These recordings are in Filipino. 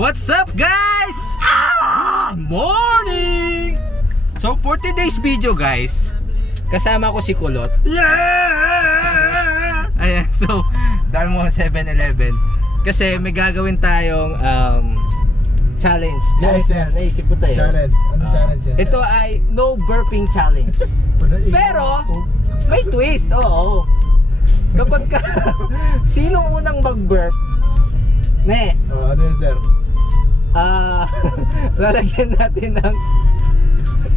What's up guys? Good morning! So for today's video guys, kasama ko si Kulot. Yeah! Ayan, so dahil mo 7-Eleven kasi may gagawin tayong challenge. Yes. Naisip ko tayo. Challenge. Anong challenge yan? Ito ay no burping challenge. Pero may twist. Oo. Kapag ka sino unang mag-burp? Ano yun, sir? Lalagyan natin ng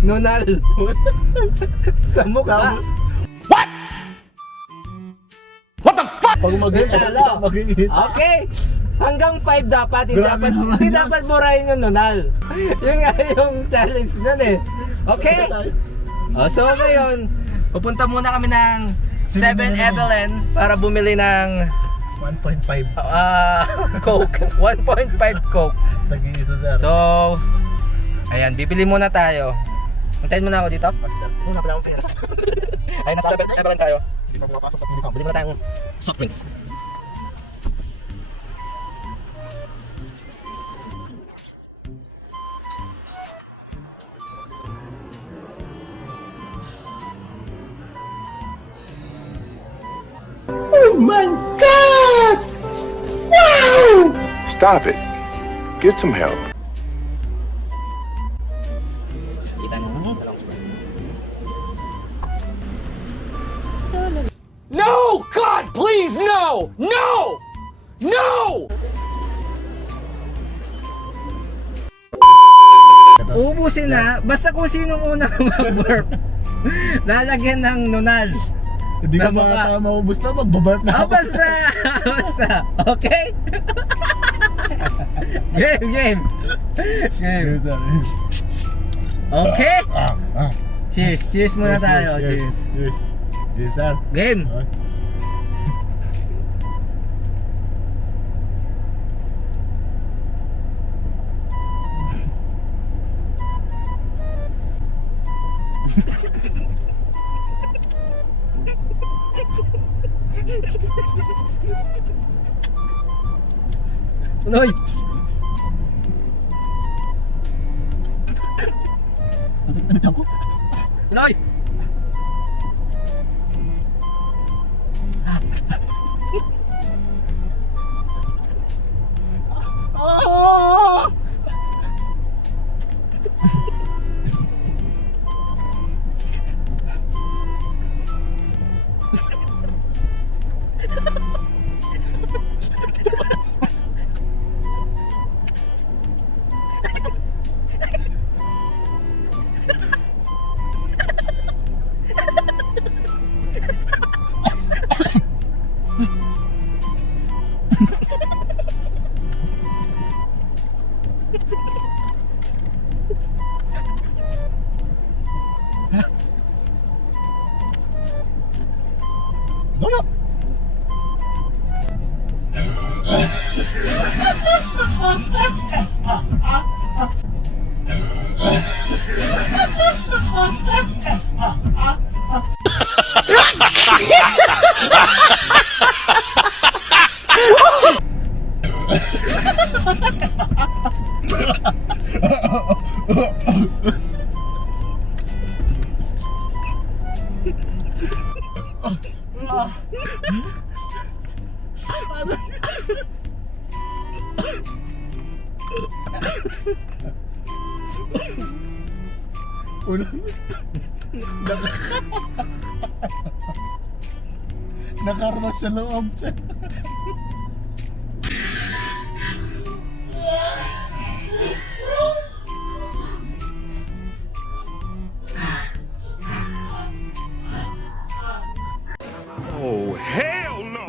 nunal sa mukha. Tapos, What the fuck? pag mag-iit. Okay. Hanggang 5 dapat. Grabe naman Hindi yan. dapat burahin yung nunal. Yun nga yung challenge nun eh. Okay? So ngayon, pupunta muna kami ng 7-Eleven para bumili ng 1.5. Coke. 1.5 Coke. Tag-iisa, sir. So, ayan, bibili muna tayo. Antayin mo na ako dito. Wala pa akong pera. Ayun, nasa 7-Eleven tayo. Hindi pa pumapasok sa pinikam. Bili muna tayong soft drinks. Oh my God! Wow! Stop it. Get some help. Kita mo, dalawang Sprite. No! God, please, no! No! No! Ubusin na, basta kung sinong unang mag-burp, lalagyan ng nunal. Hindi ka Tama ka. makatama maubos na, magbabarp na ako. Basta! Basta! Okay? Game! Yes, sir. Okay? Ah. Cheers! Cheers muna Yes, tayo. yes, Cheers! yes. Yes, sir. Game! Okay. Unoy! Nasakit na tiyan ko. Unoy! Oh! Wala. Ulo. Nakarmas sa loob. Oh, hell no!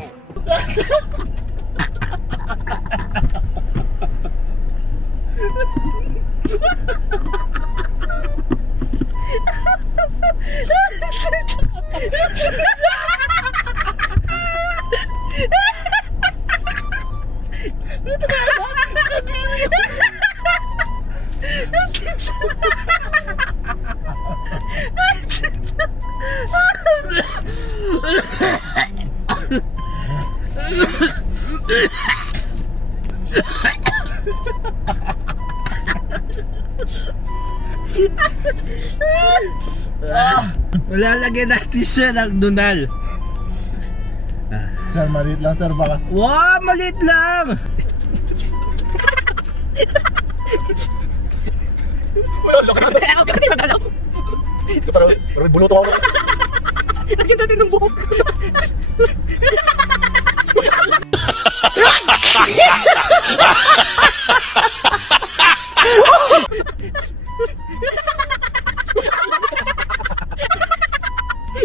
Malalagyan natin siya ng Donal. Sir, maliit lang sir, baka. Wow, maliit lang! Wala, laki na. Ako kasi magalaw. Parang buluto ako. Lagyan natin ng buhok.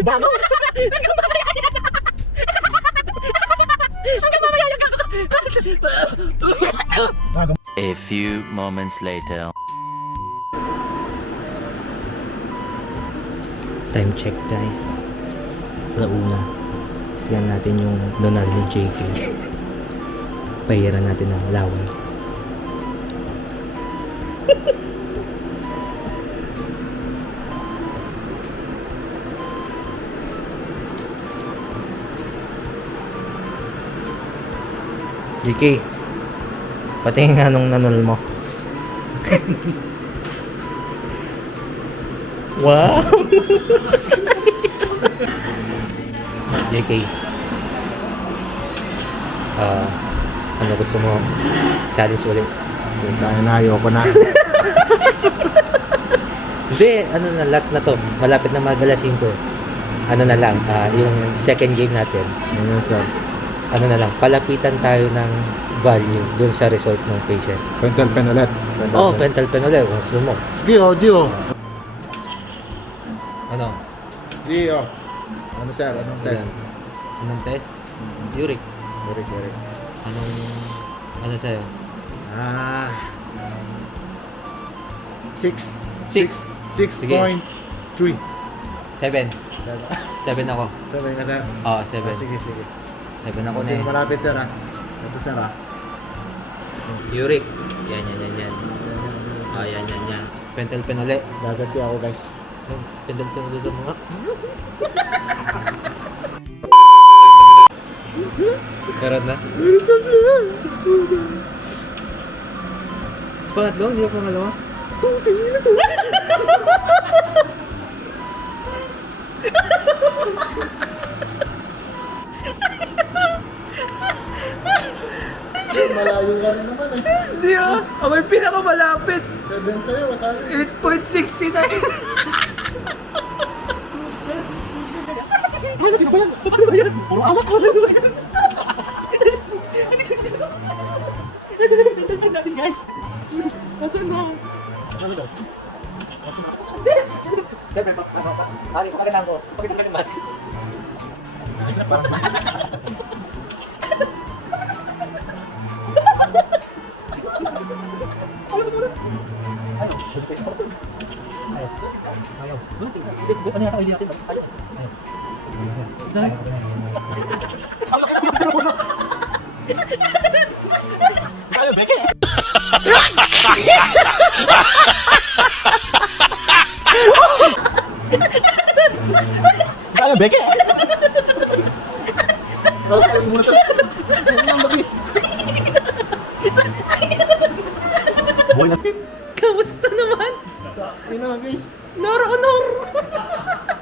Bango! A few moments later. Time check guys. Alauna. Tignan natin yung Donal ni JK. Pahiran natin ng laway. JK, patingin nga nung nanol mo. Wow! JK, ano gusto mo? Challenge ulit? Dahil na, ayoko na. Hindi, ano na, last na to. Malapit na mag-alas 5. Ano na lang, yung second game natin. Ano sir? Ano na lang, palapitan tayo ng value dun sa result ng patient. Pentel pen ulit. Oh, pentel pen ulit, kung gusto mo. Sige, Gio. Ano? Gio. Ano sir? Anong test? Anong test? Uric. Uric. Ano sa'yo? 6. Sige. 6.3. 7. 7 ako. 7 ka sir? Oh, 7. Sige. 7 ako na Sino eh. malapit sir ha? Ito sir ha? Uric. Yan. Oh, yan. Pentel pen ulit. Dagat ako guys. Pentel pen ulit sa mga. Meron na? Pangatlo? Hindi pa pangalawa? Tingin na to. Malayo ka rin naman eh. Hindi ako yung pinakamalapit. 7 sa'yo, sabi. 8.69. Ay, sino ba yan? Ano ba yan? Puro alat ko. Ano ba yan? Guys, nasaan na? Ano daw? Siyempre, pakita ko. Pakita ko yung mask. Ano yung idea natin? Sorry. Tayo, Beke! Tayo, Beke! Tapos tayo muna sa... Boy natin! Kamusta naman? Ina guys! Nor!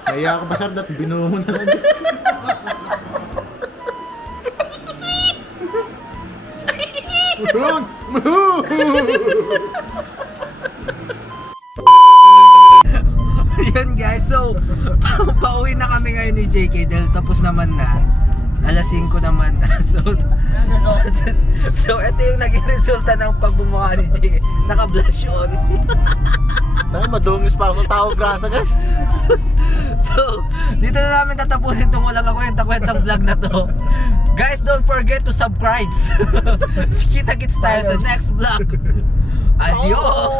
Kaya ako ba sir, dat binuho mo na lang. Yun guys, so pauwi na kami ngayon ni JK dahil tapos naman na. Alas 5 naman na. So ito yung naging resulta ng pagbumuka ni JK. Naka-blush on. Tayo, madungis pa ako ng tao grasa guys. So, dito na namin tatapusin itong walang kwentang vlog na to. Guys, don't forget to subscribe. Kita-kits tayo sa next vlog. Adios!